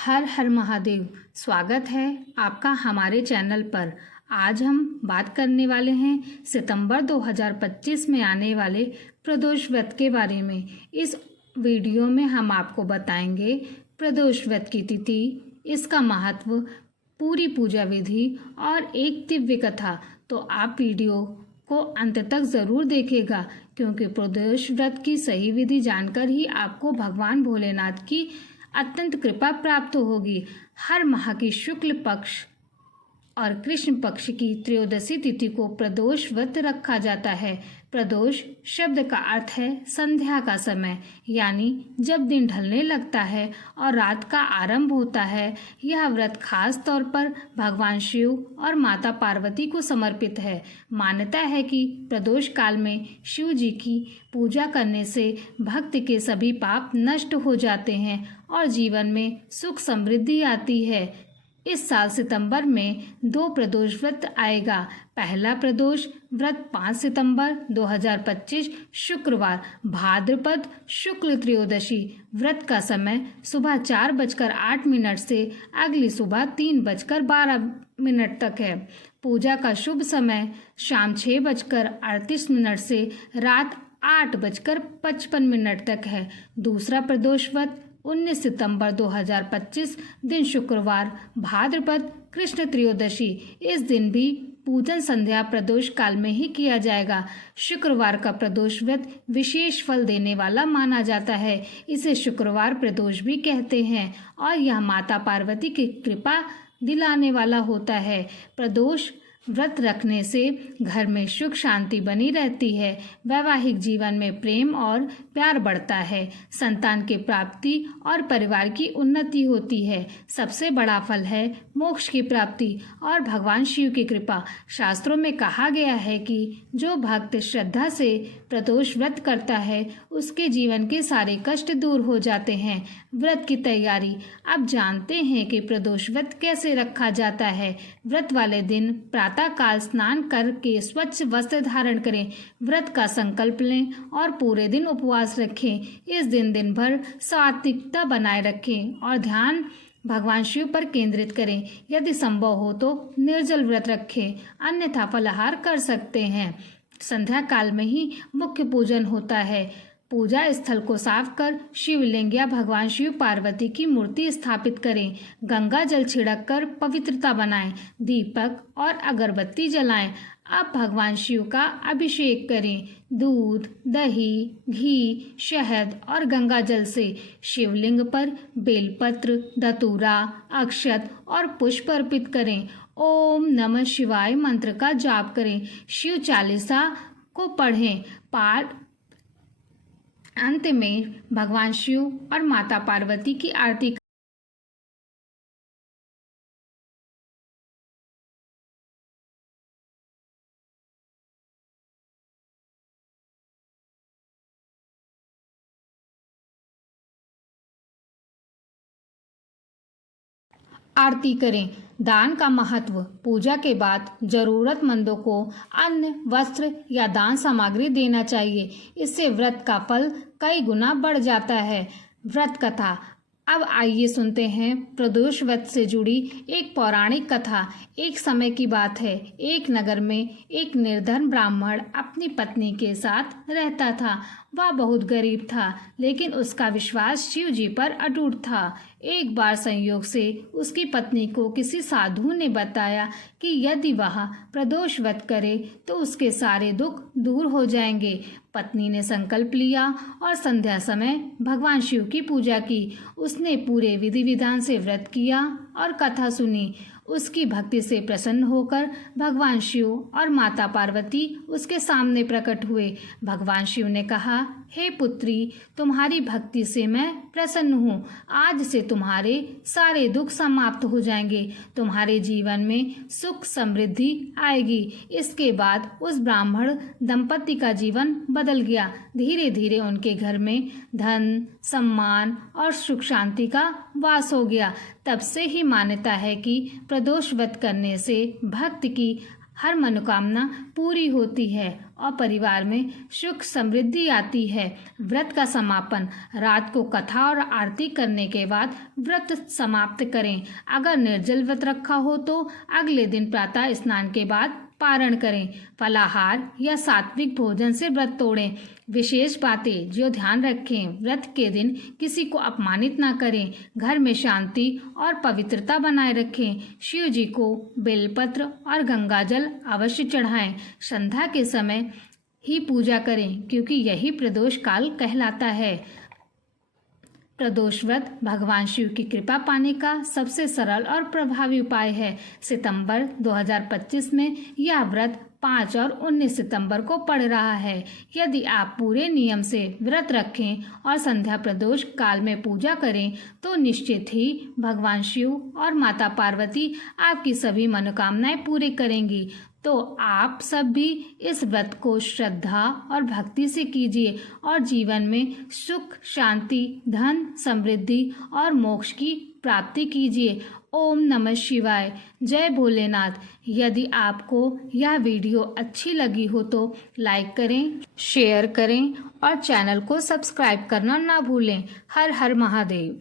हर हर महादेव। स्वागत है आपका हमारे चैनल पर। आज हम बात करने वाले हैं सितंबर 2025 में आने वाले प्रदोष व्रत के बारे में। इस वीडियो में हम आपको बताएंगे प्रदोष व्रत की तिथि, इसका महत्व, पूरी पूजा विधि और एक दिव्य कथा। तो आप वीडियो को अंत तक ज़रूर देखिएगा, क्योंकि प्रदोष व्रत की सही विधि जानकर ही आपको भगवान भोलेनाथ की अत्यंत कृपा प्राप्त होगी। हर माह की शुक्ल पक्ष और कृष्ण पक्ष की त्रयोदशी तिथि को प्रदोष व्रत रखा जाता है। प्रदोष शब्द का अर्थ है संध्या का समय, यानी जब दिन ढलने लगता है और रात का आरंभ होता है। यह व्रत खास तौर पर भगवान शिव और माता पार्वती को समर्पित है। मान्यता है कि प्रदोष काल में शिव जी की पूजा करने से भक्त के सभी पाप नष्ट हो जाते हैं और जीवन में सुख समृद्धि आती है। इस साल सितंबर में 2 प्रदोष व्रत आएगा। पहला प्रदोष व्रत 5 सितंबर 2025 शुक्रवार, भाद्रपद शुक्ल त्रयोदशी। व्रत का समय सुबह 4:08 से अगली सुबह 3:12 तक है। पूजा का शुभ समय शाम 6:38 से रात 8:55 तक है। दूसरा प्रदोष व्रत 19 सितंबर 2025 दिन शुक्रवार, भाद्रपद कृष्ण त्रयोदशी। इस दिन भी पूजन संध्या प्रदोष काल में ही किया जाएगा। शुक्रवार का प्रदोष व्रत विशेष फल देने वाला माना जाता है। इसे शुक्रवार प्रदोष भी कहते हैं और यह माता पार्वती की कृपा दिलाने वाला होता है। प्रदोष व्रत रखने से घर में सुख शांति बनी रहती है, वैवाहिक जीवन में प्रेम और प्यार बढ़ता है, संतान की प्राप्ति और परिवार की उन्नति होती है। सबसे बड़ा फल है मोक्ष की प्राप्ति और भगवान शिव की कृपा। शास्त्रों में कहा गया है कि जो भक्त श्रद्धा से प्रदोष व्रत करता है उसके जीवन के सारे कष्ट दूर हो जाते हैं। व्रत की तैयारी। अब जानते हैं कि प्रदोष व्रत कैसे रखा जाता है। व्रत वाले दिन प्रातः काल स्नान करके स्वच्छ वस्त्र धारण करें, व्रत का संकल्प लें और पूरे दिन उपवास रखें। इस दिन भर सात्विकता बनाए रखें और ध्यान भगवान शिव पर केंद्रित करें। यदि संभव हो तो निर्जल व्रत रखें, अन्यथा फलाहार कर सकते हैं। संध्या काल में ही मुख्य पूजन होता है। पूजा स्थल को साफ कर शिवलिंग या भगवान शिव पार्वती की मूर्ति स्थापित करें। गंगा जल छिड़क कर पवित्रता बनाएं, दीपक और अगरबत्ती जलाएं। अब भगवान शिव का अभिषेक करें, दूध, दही, घी, शहद और गंगा जल से। शिवलिंग पर बेलपत्र, धतूरा, अक्षत और पुष्प अर्पित करें। ओम नमः शिवाय मंत्र का जाप करें। शिव चालीसा को पढ़ें। पाठ अंत में भगवान शिव और माता पार्वती की आरती करें। दान का महत्व। पूजा के बाद जरूरतमंदों को अन्न, वस्त्र या दान सामग्री देना चाहिए। इससे व्रत का फल कई गुना बढ़ जाता है। व्रत कथा। अब आइए सुनते हैं प्रदोष व्रत से जुड़ी एक पौराणिक कथा। एक समय की बात है, एक नगर में एक निर्धन ब्राह्मण अपनी पत्नी के साथ रहता था। वह बहुत गरीब था, लेकिन उसका विश्वास शिव जी पर अटूट था। एक बार संयोग से उसकी पत्नी को किसी साधु ने बताया कि यदि वह प्रदोष व्रत करे तो उसके सारे दुख दूर हो जाएंगे। पत्नी ने संकल्प लिया और संध्या समय भगवान शिव की पूजा की। उसने पूरे विधि विधान से व्रत किया और कथा सुनी। उसकी भक्ति से प्रसन्न होकर भगवान शिव और माता पार्वती उसके सामने प्रकट हुए। भगवान शिव ने कहा, हे पुत्री, तुम्हारी भक्ति से मैं प्रसन्न हूँ। आज से तुम्हारे सारे दुख समाप्त हो जाएंगे, तुम्हारे जीवन में सुख समृद्धि आएगी। इसके बाद उस ब्राह्मण दंपति का जीवन बदल गया। धीरे धीरे उनके घर में धन, सम्मान और सुख शांति का वास हो गया। तब से ही मान्यता है कि प्रदोष व्रत करने से भक्त की हर मनोकामना पूरी होती है और परिवार में सुख समृद्धि आती है। व्रत का समापन रात को कथा और आरती करने के बाद व्रत समाप्त करें। अगर निर्जल व्रत रखा हो तो अगले दिन प्रातः स्नान के बाद पारण करें। फलाहार या सात्विक भोजन से व्रत तोड़ें। विशेष बातें जो ध्यान रखें, व्रत के दिन किसी को अपमानित ना करें। घर में शांति और पवित्रता बनाए रखें। शिव जी को बेलपत्र और गंगा जल अवश्य चढ़ाएं। संध्या के समय ही पूजा करें क्योंकि यही प्रदोष काल कहलाता है। प्रदोष व्रत भगवान शिव की कृपा पाने का सबसे सरल और प्रभावी उपाय है। सितंबर 2025 में यह व्रत 5 और 19 सितंबर को पड़ रहा है। यदि आप पूरे नियम से व्रत रखें और संध्या प्रदोष काल में पूजा करें तो निश्चित ही भगवान शिव और माता पार्वती आपकी सभी मनोकामनाएं पूरी करेंगी। तो आप सब भी इस व्रत को श्रद्धा और भक्ति से कीजिए और जीवन में सुख, शांति, धन, समृद्धि और मोक्ष की प्राप्ति कीजिए। ओम नमः शिवाय। जय भोलेनाथ। यदि आपको यह वीडियो अच्छी लगी हो तो लाइक करें, शेयर करें और चैनल को सब्सक्राइब करना ना भूलें। हर हर महादेव।